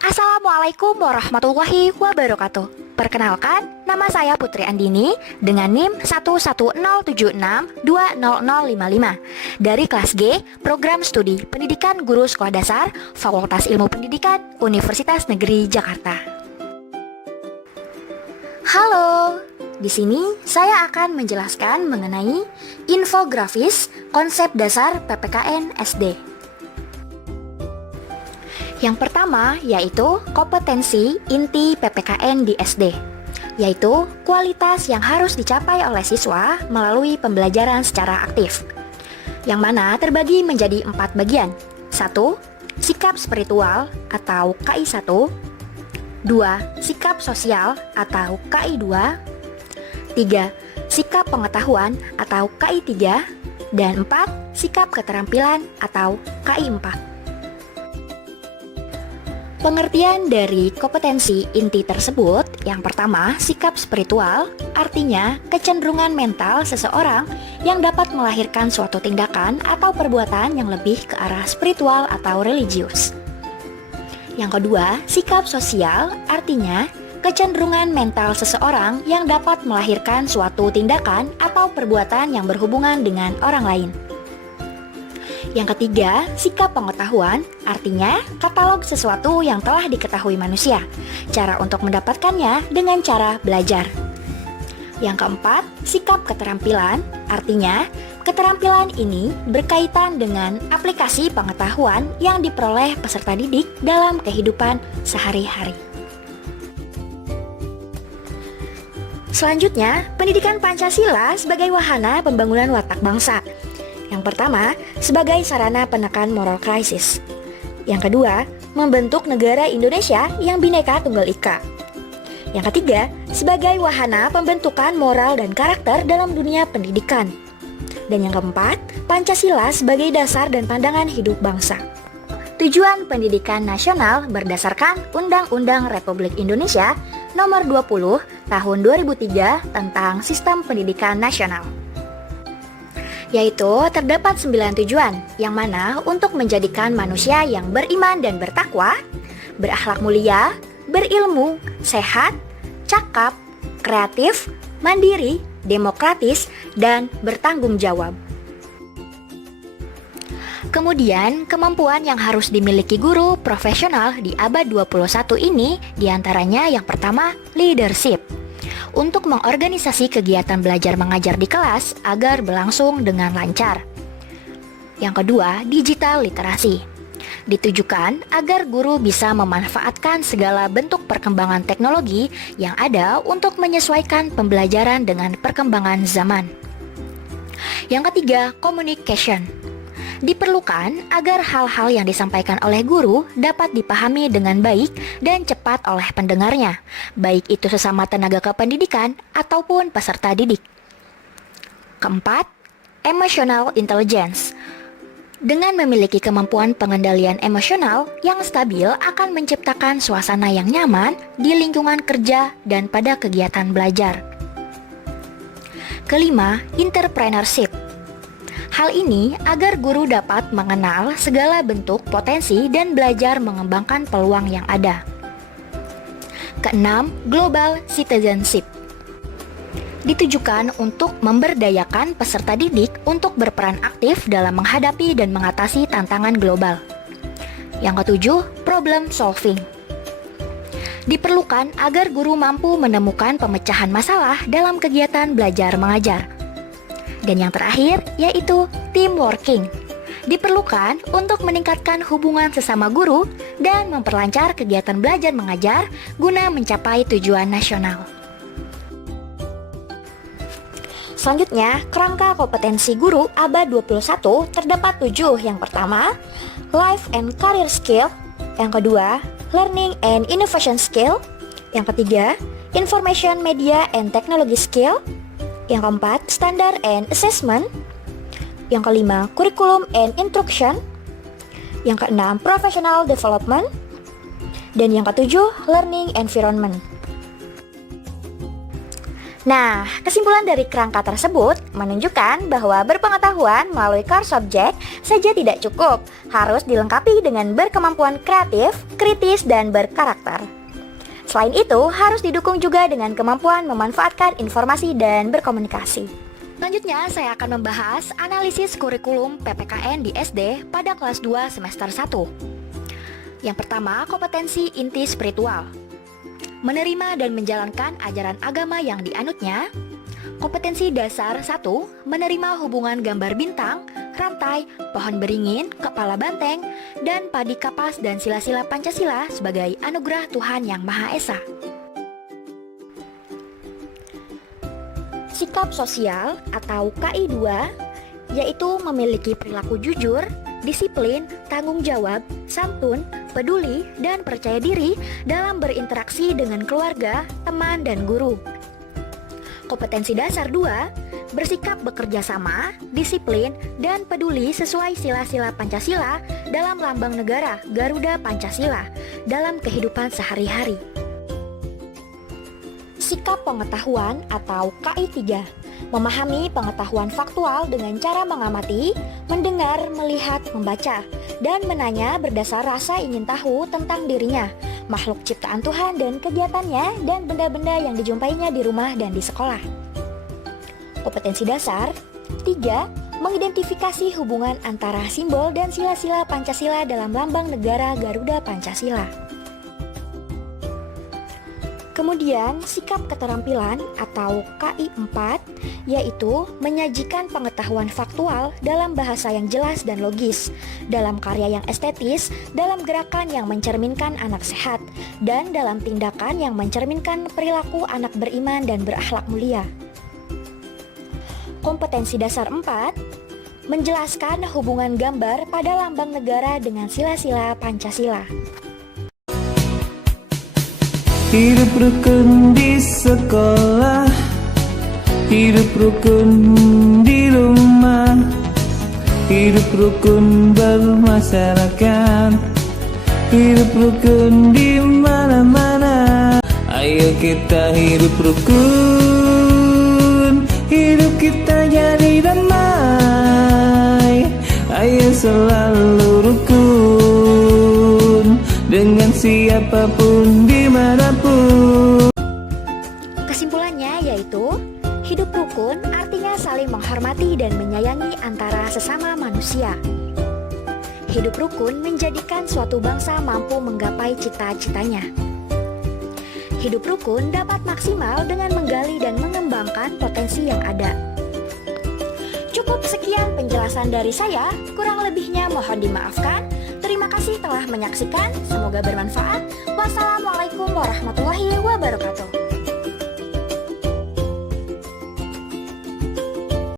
Assalamualaikum warahmatullahi wabarakatuh. Perkenalkan, nama saya Putri Andini dengan NIM 11076200055 dari kelas G, Program Studi Pendidikan Guru Sekolah Dasar, Fakultas Ilmu Pendidikan, Universitas Negeri Jakarta. Halo, di sini saya akan menjelaskan mengenai infografis konsep dasar PPKN SD. Yang pertama yaitu kompetensi inti PPKN di SD, yaitu kualitas yang harus dicapai oleh siswa melalui pembelajaran secara aktif, yang mana terbagi menjadi 4 bagian. 1. Sikap spiritual atau KI 1. 2. Sikap sosial atau KI 2. 3. Sikap pengetahuan atau KI 3. Dan 4. Sikap keterampilan atau KI 4. Pengertian dari kompetensi inti tersebut, yang pertama, sikap spiritual, artinya kecenderungan mental seseorang yang dapat melahirkan suatu tindakan atau perbuatan yang lebih ke arah spiritual atau religius. Yang kedua, sikap sosial, artinya kecenderungan mental seseorang yang dapat melahirkan suatu tindakan atau perbuatan yang berhubungan dengan orang lain. Yang ketiga, sikap pengetahuan, artinya katalog sesuatu yang telah diketahui manusia, cara untuk mendapatkannya dengan cara belajar. Yang keempat, sikap keterampilan, artinya keterampilan ini berkaitan dengan aplikasi pengetahuan yang diperoleh peserta didik dalam kehidupan sehari-hari. Selanjutnya, pendidikan Pancasila sebagai wahana pembangunan watak bangsa. Yang pertama, sebagai sarana penekan moral krisis. Yang kedua, membentuk negara Indonesia yang Bhinneka Tunggal Ika. Yang ketiga, sebagai wahana pembentukan moral dan karakter dalam dunia pendidikan. Dan yang keempat, Pancasila sebagai dasar dan pandangan hidup bangsa. Tujuan pendidikan nasional berdasarkan Undang-Undang Republik Indonesia Nomor 20 Tahun 2003 tentang Sistem Pendidikan Nasional. Yaitu terdapat 9 tujuan, yang mana untuk menjadikan manusia yang beriman dan bertakwa, berakhlak mulia, berilmu, sehat, cakap, kreatif, mandiri, demokratis, dan bertanggung jawab. Kemudian, kemampuan yang harus dimiliki guru profesional di abad 21 ini diantaranya yang pertama, leadership. Untuk mengorganisasi kegiatan belajar mengajar di kelas agar berlangsung dengan lancar. Yang kedua, digital literasi. Ditujukan agar guru bisa memanfaatkan segala bentuk perkembangan teknologi yang ada untuk menyesuaikan pembelajaran dengan perkembangan zaman. Yang ketiga, communication. Diperlukan agar hal-hal yang disampaikan oleh guru dapat dipahami dengan baik dan cepat oleh pendengarnya, baik itu sesama tenaga kependidikan ataupun peserta didik. Keempat, emotional intelligence. Dengan memiliki kemampuan pengendalian emosional yang stabil akan menciptakan suasana yang nyaman di lingkungan kerja dan pada kegiatan belajar. Kelima, entrepreneurship. Hal ini agar guru dapat mengenal segala bentuk potensi dan belajar mengembangkan peluang yang ada. Keenam, global citizenship. Ditujukan untuk memberdayakan peserta didik untuk berperan aktif dalam menghadapi dan mengatasi tantangan global. Yang ketujuh, problem solving. Diperlukan agar guru mampu menemukan pemecahan masalah dalam kegiatan belajar mengajar. Dan yang terakhir yaitu teamworking. Diperlukan untuk meningkatkan hubungan sesama guru dan memperlancar kegiatan belajar mengajar guna mencapai tujuan nasional. Selanjutnya, kerangka kompetensi guru abad 21 terdapat 7. Yang pertama, life and career skill. Yang kedua, learning and innovation skill. Yang ketiga, information media and technology skill. Yang keempat, standard and assessment. Yang kelima, curriculum and instruction. Yang keenam, professional development. Dan yang ketujuh, learning environment. Nah, kesimpulan dari kerangka tersebut menunjukkan bahwa berpengetahuan melalui core subject saja tidak cukup, harus dilengkapi dengan berkemampuan kreatif, kritis, dan berkarakter. Selain itu, harus didukung juga dengan kemampuan memanfaatkan informasi dan berkomunikasi. Selanjutnya, saya akan membahas analisis kurikulum PPKN di SD pada kelas 2 semester 1. Yang pertama, kompetensi inti spiritual. Menerima dan menjalankan ajaran agama yang dianutnya. Kompetensi dasar 1, menerima hubungan gambar bintang, rantai, pohon beringin, kepala banteng, dan padi kapas dan sila-sila Pancasila sebagai anugerah Tuhan Yang Maha Esa. Sikap sosial atau KI 2, yaitu memiliki perilaku jujur, disiplin, tanggung jawab, santun, peduli, dan percaya diri dalam berinteraksi dengan keluarga, teman, dan guru. Kompetensi dasar 2, bersikap bekerja sama, disiplin, dan peduli sesuai sila-sila Pancasila dalam lambang negara Garuda Pancasila dalam kehidupan sehari-hari. Sikap pengetahuan atau KI 3, memahami pengetahuan faktual dengan cara mengamati, mendengar, melihat, membaca, dan menanya berdasar rasa ingin tahu tentang dirinya, makhluk ciptaan Tuhan dan kegiatannya, dan benda-benda yang dijumpainya di rumah dan di sekolah. Kompetensi dasar 3, mengidentifikasi hubungan antara simbol dan sila-sila Pancasila dalam lambang negara Garuda Pancasila. Kemudian, sikap keterampilan atau KI 4, yaitu menyajikan pengetahuan faktual dalam bahasa yang jelas dan logis, dalam karya yang estetis, dalam gerakan yang mencerminkan anak sehat, dan dalam tindakan yang mencerminkan perilaku anak beriman dan berakhlak mulia. Kompetensi dasar 4, menjelaskan hubungan gambar pada lambang negara dengan sila-sila Pancasila. Hidup rukun di sekolah, hidup rukun di rumah, hidup rukun bermasyarakat, hidup rukun di mana-mana. Ayo kita hidup rukun, hidup kita jadi damai. Ayo selalu rukun dengan siapapun dimanapun. Kesimpulannya yaitu, hidup rukun artinya saling menghormati dan menyayangi antara sesama manusia. Hidup rukun menjadikan suatu bangsa mampu menggapai cita-citanya. Hidup rukun dapat maksimal dengan menggali dan mengembangkan potensi yang ada. Cukup sekian penjelasan dari saya, kurang lebihnya mohon dimaafkan. Terima kasih telah menyaksikan, semoga bermanfaat. Wassalamualaikum warahmatullahi wabarakatuh.